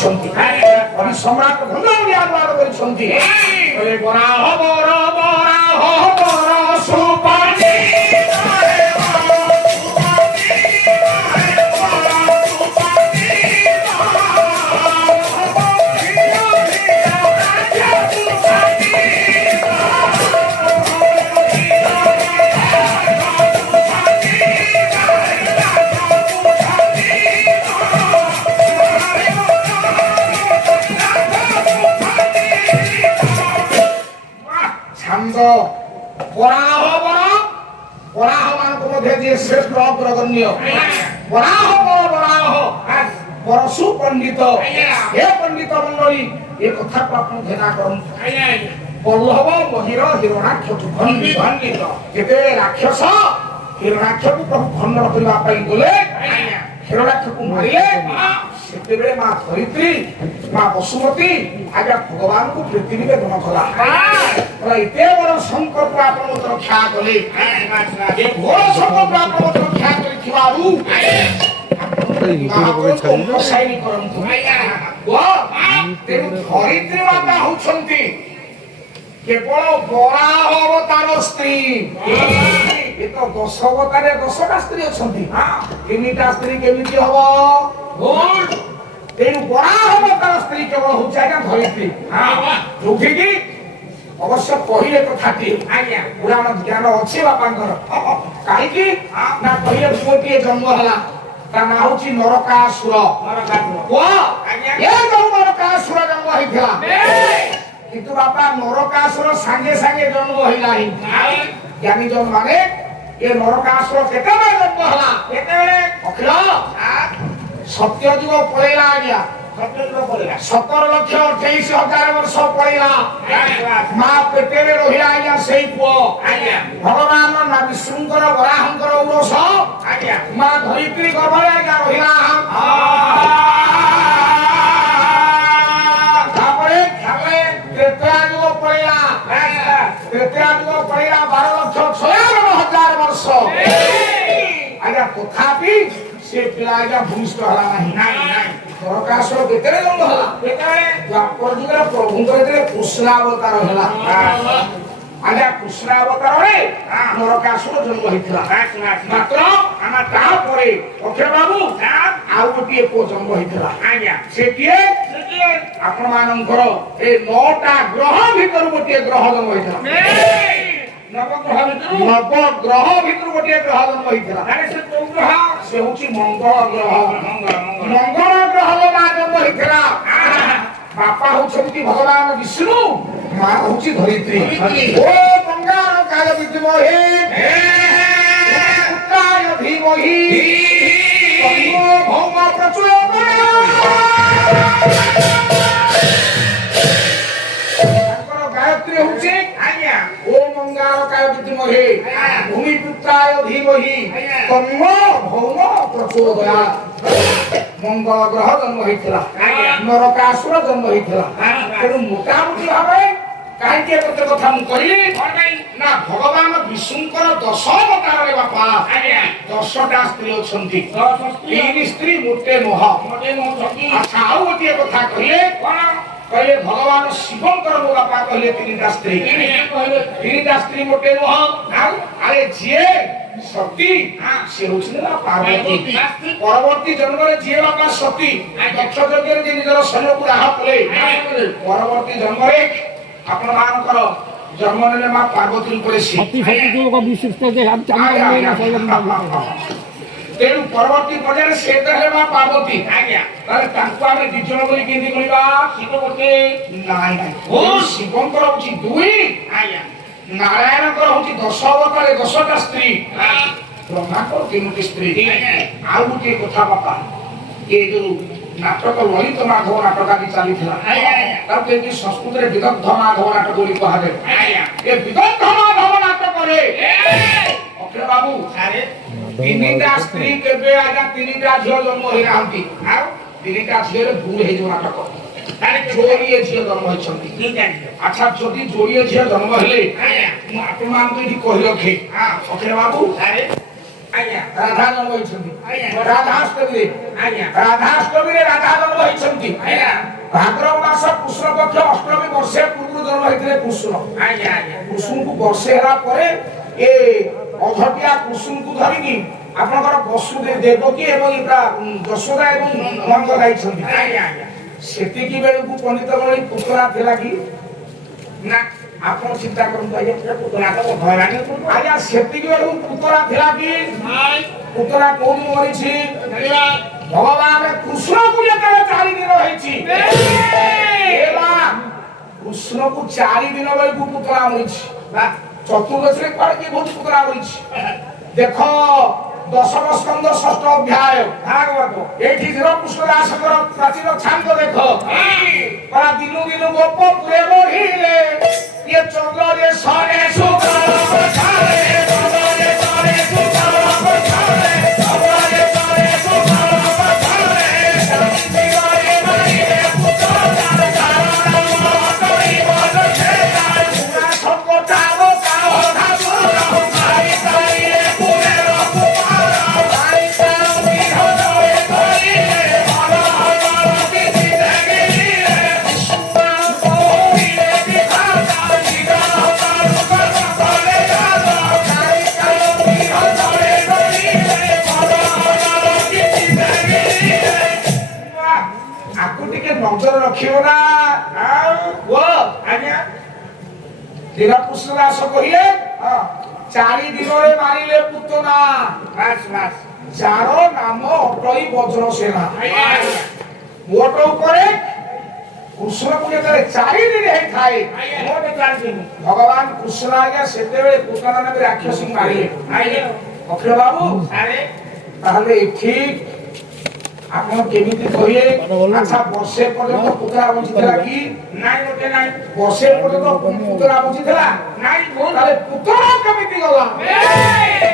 କରିଛନ୍ତି କବି ସମ୍ରାଟ ଭଞ୍ଜମଣି ଆଗୁଆର କରିଛନ୍ତି ବରାହ ବର ବରାହ ବର ସୁପାଣି श्रेष्ठ अग्रगण्य बराह बराह परशु पंडित हे पंडित मंडली ये कथा को आप ध्यान करंतु बल्लभ महिर हिरणाक्ष पंडित जेते राक्षस हिरणाक्ष को प्रभु खंडन करबा पई बोले हिरणाक्ष को मारिले सेते बेले मां धरित्री मां वसुमती आगे भगवान को प्रीति निवेदन कला इते बड़ संकल्प आपण मत रक्षा कले ये घोर संकल्प आपण मत रक्षा करि थिबारु सैनी करंतु धरित्री माता होछंती केवल बराह अवतार स्त्री ये तो 10 अवतारे 10टा स्त्री अछंती तीनटा स्त्री केमिति हबो तेणु बराह अवतार स्त्री केवल होछ आज्ञा धरित्री जोठी की अवश्य पहिले कथाटी आज्ञा पुराण ज्ञान अछि बापांकर काहे की ना पहिले पुओटिए जन्म हला ता ना होछि नरकासुर ओ आज्ञा ए जो नरकासुर जन्म होइथिला किंतु बापा नरकासुर संगे संगे जन्म होइलाही ज्ञानी जन माने ए नरकासुर केते बेले जन्म हला केते बेले अखिल सत्य जुग पळेला आज्ञा 17,28,000 वर्ष पळेला मां पेटेरे रहिला आज्ञा सेई पुओ भगवान ना विष्णुकर वराहंकर उरस आज्ञा मां धरित्री गर्भरे आज्ञा रहिला तापरे खाले त्रेता जुग पळेला 12,56,000 वर्ष आज्ञा तथापि से पिला आज्ञा भूमिष्ठ हला नाही नरकासुर केते जन्म हला द्वापर जुगरे प्रभुंकर जेते कृष्णावतार हला आज्ञा कृष्णावतार रे नरकासुर जन्म होइथिला मात्र आमा ता परे अक्षय बाबू आउ गोटिए को जन्म होइथिला आज्ञा सेटिए आपण मानकर ए 9टा ग्रह भीतर गोटिए ग्रह जन्म होइथिला नवग्रह भीतर गोटिए ग्रह जन्म होइथिला से को ग्रह से होची मंगल ग्रह मंगल ग्रह मा जन्म होइथिला बापा होछंती भगवान विष्णु मां होची धरित्री ओ मंगल काल विद्महे पुत्राय धीमहि तन्नो भौम प्रचोदयात् गायत्री होची आज्ञा ओ मंगल काल विद्महे भूमि पुत्राय धीमहि तन्नो भौम प्रचोदयात् मंगल ग्रह जन्म होइथिला नरकासुर जन्म होइथिला तेनु मोटामोटी भाबे काहे के कथा मु कहि ना भगवान विष्णुकर 10 अवतार रे बापा 10टा स्त्री अछंती 3 स्त्री मोटे मोह अच्छा आउ गोटिए कथा कहिले कहले भगवान शिवंकर मो बापा कहले 3टा स्त्री 3टा स्त्री मोटे मोह अरे जे सती से होछिला पार्वती परवर्ती जन्म रे जे बापा सती दक्ष यज्ञ रे जे निजर शरीर को राह पले परवर्ती जन्म रे आपण मानकर जन्म ने मां पार्वती ऊपर सती जो को विशिष्ट के हम तेनु परवर्ती पर्याय से तहे मां पार्वती आज्ञा तारे तांको आमे दिजन बोली केंदी कहिबा शिव गोटे नाही ओ शिवंकर होची दुई आज्ञा नारायण कर होची 10 अवतारे 10टा स्त्री ब्रह्मा को 3टी स्त्री आउ गोटे कथा बापा ए जो नाटक ललित माधव नाटक आदि चली थिला तब के संस्कृत रे विदग्ध माधव नाटक बोली कहा गए ए विदग्ध माधव नाटक रे ओके बाबू अरे 3टा स्त्री केबे आजा 3टा झियो जन्म होई रांती आ 3टा झियो रे भूल हे जो नाटक अरे जोड़िए झियो जन्म होइछंती अच्छा जदी जोड़िए झियो जन्म हेले आपण मान तो इठी कहि रखे ओके बाबू अरे आज्ञा राधा जन्म होइछंती राधाष्टमी रे आज्ञा राधाष्टमी रे राधा जन्म होइछंती भाद्रव मास कृष्ण पक्ष अष्टमी वर्षे पूर्व जन्म होते कृष्ण कृष्ण को वर्षे हला परे ए अधटिया कृष्ण को धरिकी आपनकर वसुदेव देवकी एवं यशोदा एवं नंद जाइछन्ति सेति की बेल को पंडित बळी पुतला थिला की ना आपण चिंता करन आज्ञा पुतला तो भरानी आज्ञा सेति की बेल पुतला थिला की नाही पुतला कोन मरि छी भगवान कृष्ण को जेते 4 दिन होईची एला कृष्ण को 4 दिन बेल को पुतला मरि छी चतुर्दशी पर की बहुत पुतला मरि छी देखो दशम स्कंद षष्ठ अध्याय भागवत एठी धीर कृष्ण दास प्राचीन छांद देखो परा दिनु दिनु गोप पुरे बढ़िले ये चंद्र रे सने सुखा बछाले चंद्र रे सने सुखा बछाले चंद्र रे सने सुखा बछाले शांति वाले मारे पुत्र चार कारण मोटई बज छेदा पूरा संकोटा वो काओ धागो भाई ताई पुरे नजर रखियो ना वो आज्ञा तेरा कृष्ण दास कहिए 4 दिन रे मारिले पुतना बस बस चारो नाम अटई वज्र सेना मोट ऊपर कृष्ण को जेतरे 4 दिन हे थाए मोट 4 दिन भगवान कृष्ण आज्ञा सेते बेले पुतना ने राक्षसी मारिले अखिल बाबू अरे ताहले ठीक आपण केमिति कहिए अच्छा वर्षे पर्यंत पुतला बंचितला की नाही मोटे नाही वर्षे पर्यंत पुतला बंचितला नाही ताले पुतला केमिति गला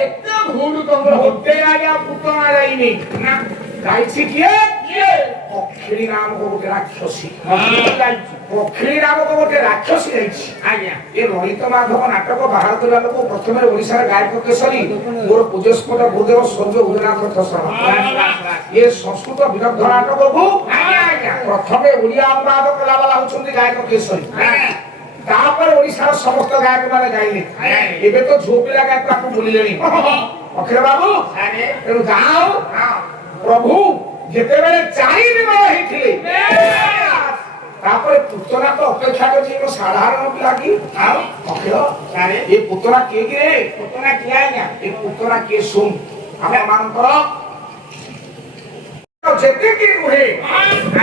एते भूल तंत्र होते आया पुतला जाईनी ना गाइछि किए पक्षी नाम को गोटे राक्षसी पक्षी नाम को गोटे राक्षसी जाइछि आज्ञा ए ललित माधव नाटक बाहर करला लोक प्रथमे ओडिसा गायक केसरी मोर पूज्यस्पद गुरुदेव स्वर्गीय उदयनाथ रथ ये संस्कृत विरब्ध नाटक को आज्ञा प्रथमे ओडिया अनुवाद कला वाला होछन्ती गायक केसरी तापर ओडिसा समस्त गायक माने गाइले एबे तो झोपिला गायक आपको बोलिलेनी अखिल बाबू तेनु जाओ प्रभु जेते बेले 4 दिन होइथिले तापर पुतना तो अपेक्षा करछि को साधारण लागी अखिल सारे ये पुतना के रे पुतना किया आज्ञा ये पुतना के सुन हम मानकर जेते की रुहे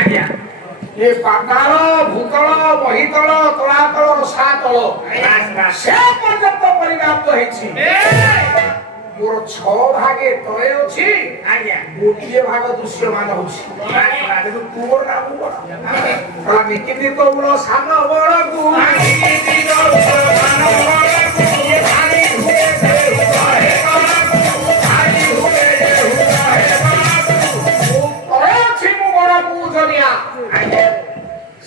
आज्ञा ये पाताल भूतल महितल तलातल रसातल से पर्यंत परिव्याप्त हेछि मोर 6 भागे तळे अछि आज्ञा गोटिए भाग दृश्यमान होछि देखो तोर नाम कोन आ निकिति तो बड़ सान बड़ गु निकिति तो सान बड़ गु ये खाली हुए से रहे खाली हुए तळे अछि मु बड़ गु जनिया आज्ञा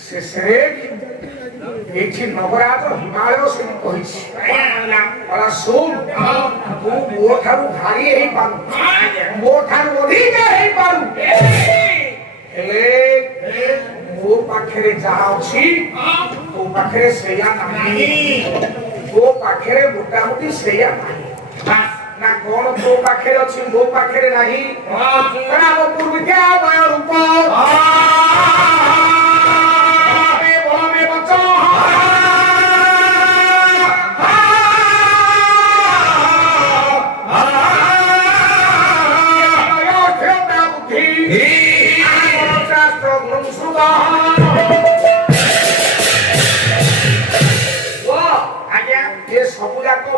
से से एठी नवराज हिमालय से कहिछि अला सोम तू मो थारु भारी हेई पारु मो थारु अधिक हेई पारु हेले मो पाखरे जा अछि तो पाखरे सेया नाही तो पाखरे मोटा मोटी सेया नाही ना कोन तो पाखरे अछि मो पाखरे नाही करा वो पूर्विका माय रूप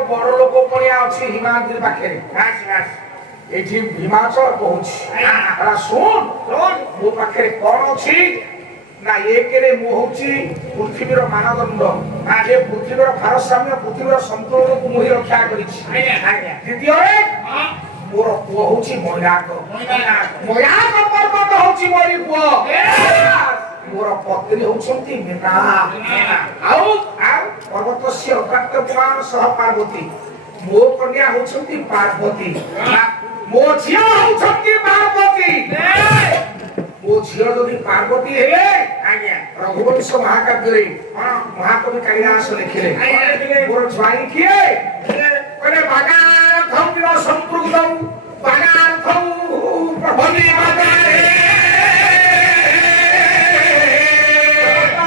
बड़ लोक पड़िया अछि हिमाद्री पाखे एठी हिमाचल पहुंची अरा सुन मो पाखे कोन अछि ना एकेरे मो होची पृथ्वीर मानदंड जे पृथ्वीर भारसाम्य पृथ्वीर संतुलन को मोहि रक्षा करिछि द्वितीय मोर पुओ होची मयाक पर्वत होची मोरी पुओ मोर पत्नी होछंती मीना आउ पर्वतस्य अप्राप्त पुराण सह पार्वती मो कन्या होछंती पार्वती मो झियो होछंती पार्वती मो झियो जदी पार्वती हे आज्ञा বিশ্ব মহাকাব্যরে মহাকবি কালিদাস লিখিলে বড় ছয় কিয়ে কইলে বাগার্থম বিন সম্পৃক্তম বাগার্থম প্রভবি বাগারে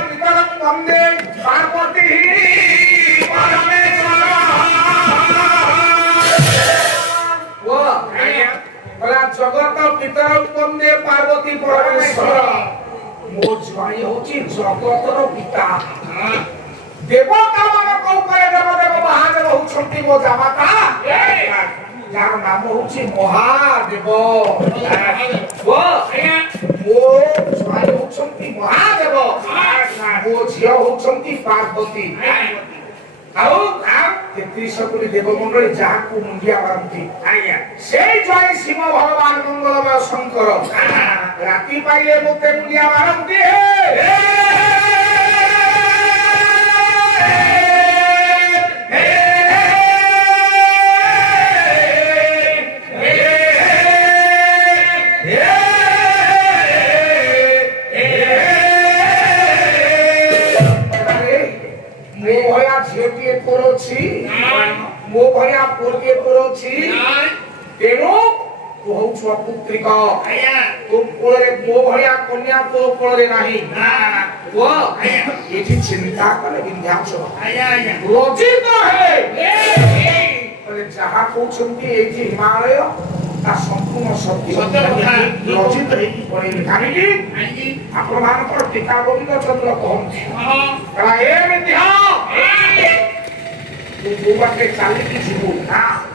বিতরং বন্দে পার্বতী পরমেশ্বর ও বলা জগত বিতরং বন্দে পার্বতী পরমেশ্বর ମୋ ଜ୍ୱାଇଁ ହଉଛି ଜଗତର ପିତା ଦେବତା ମାନଙ୍କ ଉପରେ ଦେବଦେବ ମହାଦେବ ହଉଛନ୍ତି ମୋ ଜାମାତା ଯାହାର ନାମ ହଉଛି ମହାଦେବ ମୋ ଜ୍ୱାଇଁ ହଉଛନ୍ତି ମହାଦେବ ମୋ ଝିଅ ହଉଛନ୍ତି ପାର୍ବତୀ ଆଉ 33 କୋଟି ଦେବମଣ୍ଡଳୀ ଯାହାକୁ ମୁଣ୍ଡିଆ ମାରନ୍ତି ସେଇ ଜ୍ୱାଇଁ ଶିବ ଭଗବାନ ମଙ୍ଗଳମୟ ଶଙ୍କର ରାତି ପାଇଲେ ମୋତେ ମୁଣ୍ଡିଆ ମାରନ୍ତି ମୋ ଭଳିଆ ଝିଅଟିଏ ତୋର ଅଛି ମୋ ଭଳିଆ ପୁଅଟିଏ ତୋର ଅଛି ତେଣୁ ତୁ ହଉଛୁ ଅପୁତ୍ରିକ ତୋ କୋଳରେ ମୋ ଭଳିଆ କନ୍ୟା ତୋ କୋଳରେ ନାହିଁ ପୁଅ ଏଠି ଚିନ୍ତା କଲେ ବିନ୍ଧ୍ୟାଚଳ ଲଜ୍ଜିତ ହେଲେ ଯାହା କହୁଛନ୍ତି ଏଇଠି ହିମାଳୟ ତା ସମ୍ପୂର୍ଣ୍ଣ ସତ୍ୟ ଲଜ୍ଜିତ ହେଇକି ପଳେଇଲେ କାହିଁକି ଆପଣମାନଙ୍କର ଟୀକା ଗୋବିନ୍ଦ ଚନ୍ଦ୍ର କହନ୍ତି ଏ ବିନ୍ଧ୍ୟା ତୁ ବାଟେ ଚାଲିକି ଯିବୁ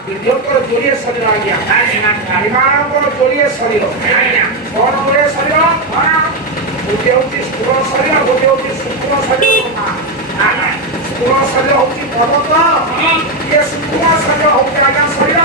ବିଦ୍ୟୁତର ଯୋଡ଼ିଏ ଶରୀର ଆଜ୍ଞା ବିମାନଙ୍କର ଯୋଡ଼ିଏ ଶରୀର କଣ ଯୋଡ଼ିଏ ଶରୀର ଗୋଟିଏ ହଉଛି ସ୍ଥୂଳ ଶରୀର ଗୋଟିଏ ହଉଛି ସୂକ୍ଷ୍ମ ଶରୀର ସ୍ଥୂଳ ଶରୀର ହଉଛି ପର୍ବତ ଇଏ ସୂକ୍ଷ୍ମ ଶରୀର ହଉଛି ଆଜ୍ଞା ଶରୀର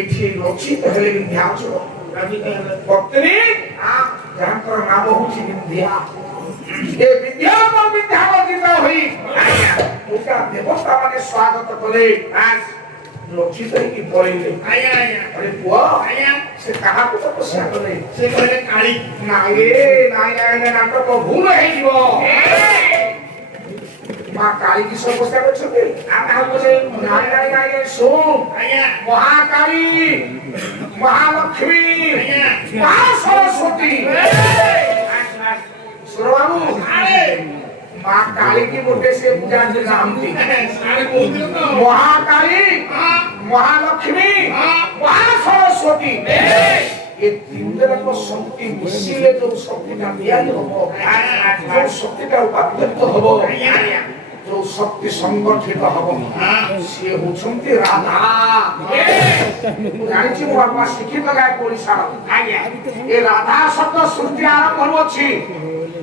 ଏଠି ରଚିତ ହେଲେ ବିନ୍ଧ୍ୟାଚଳ ପତ୍ନୀ ଯାହାଙ୍କର ନାମ ହଉଛି ବିନ୍ଧ୍ୟା ଏ ବିନ୍ଧ୍ୟାଙ୍କ ବିନ୍ଧ୍ୟାବତୀତ ହୋଇ ପୂଜା ଦେବତା ମାନେ ସ୍ୱାଗତ କଲେ ରଚିତ ହେଇକି ପଳେଇଲେ ଆରେ ପୁଅ ସେ କାହାକୁ ତପସ୍ୟା କଲେ ସେ କହିଲେ କାଳୀ ନାଇଁ ନାଟକ ଭୁଲ ହେଇଯିବ মা কালী কি সমস্যা করছে নাই শোন মহাকালী মহালক্ষ্মী মা সরস্বতী বাবু মা কালী কি মোটে সে পূজা নাম মহাকালী মহালক্ষ্মী মহা সরস্বতী ये तीन तरह को शक्ति मिसिले जो शक्तिटा दियाई हबो जो शक्तिटा उपात्त हबो जो शक्ति संगठित हबो से होछंती राधा जानिछि मो बापा शिक्षित गाय ओडिसा ए राधा शब्द श्रुति आरंभ होछि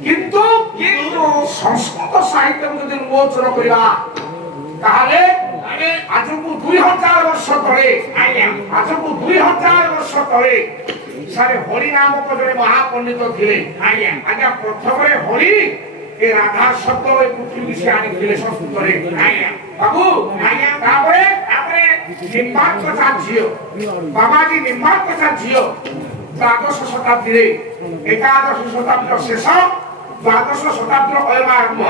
किंतु संस्कृत साहित्य यदि उन्मोचन करिबा ताहले आजकू 2000 वर्ष तळे आजकू 2000 वर्ष तळे सारे हरि नामक जड़े महापंडित थे आज्ञा प्रथम हरि ए राधा शब्द पृथ्वी से आनी संस्कृत बाबू निम्बाक कथा झील बाबाजी निम्बाक कथा झील द्वादश शताब्दी एकादश शताब्दी शेष द्वादश शताब्दी आरंभ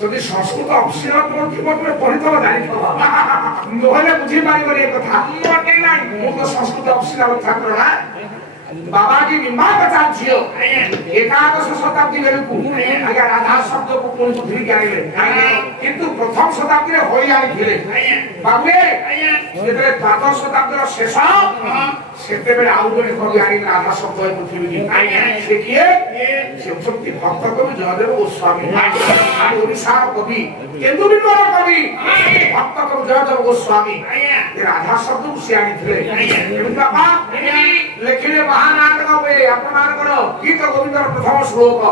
যদি সংস্কৃত অফিসর তুমি পড়িতব জানিথব নহলে বুঝি পারিবনি এই কথা মনে নাই মু তো সংস্কৃত অফিসর ছাত্র না ବାବାଜୀ ନିର୍ମାଣ ଚାଲିଛି ଏକାଦଶ ଶତାବ୍ଦୀ ବେଳକୁ ଆଜ୍ଞା ରାଧା ଶବ୍ଦକୁ ପୁଣି ଧରିକି ଆଣିଲେ କିନ୍ତୁ ପ୍ରଥମ ଶତାବ୍ଦୀରେ ହୋଇ ଆଣିଥିଲେ ବାବୁରେ ଯେତେବେଳେ ଦ୍ୱାଦଶ ଶତାବ୍ଦୀର ଶେଷ ସେତେବେଳେ ଆଉ ଜଣେ କବି ଆଣିଲେ ରାଧା ଶବ୍ଦ ପୃଥିବୀ ସେ କିଏ ସେ ହଉଛନ୍ତି ଭକ୍ତ କବି ଜୟଦେବ ଗୋସ୍ୱାମୀ ଓଡ଼ିଶାର କବି କେନ୍ଦୁବିନ୍ଦୁର କବି ଭକ୍ତ କବି ଜୟଦେବ ଗୋସ୍ୱାମୀ ରାଧା ଶବ୍ଦକୁ ସେ ଆଣିଥିଲେ ବାପା ଲେଖିଲେ ମହାନାଟକ ହୁଏ ଆପଣମାନଙ୍କର ଗୀତ ଗୋବିନ୍ଦର ପ୍ରଥମ ଶ୍ଲୋକ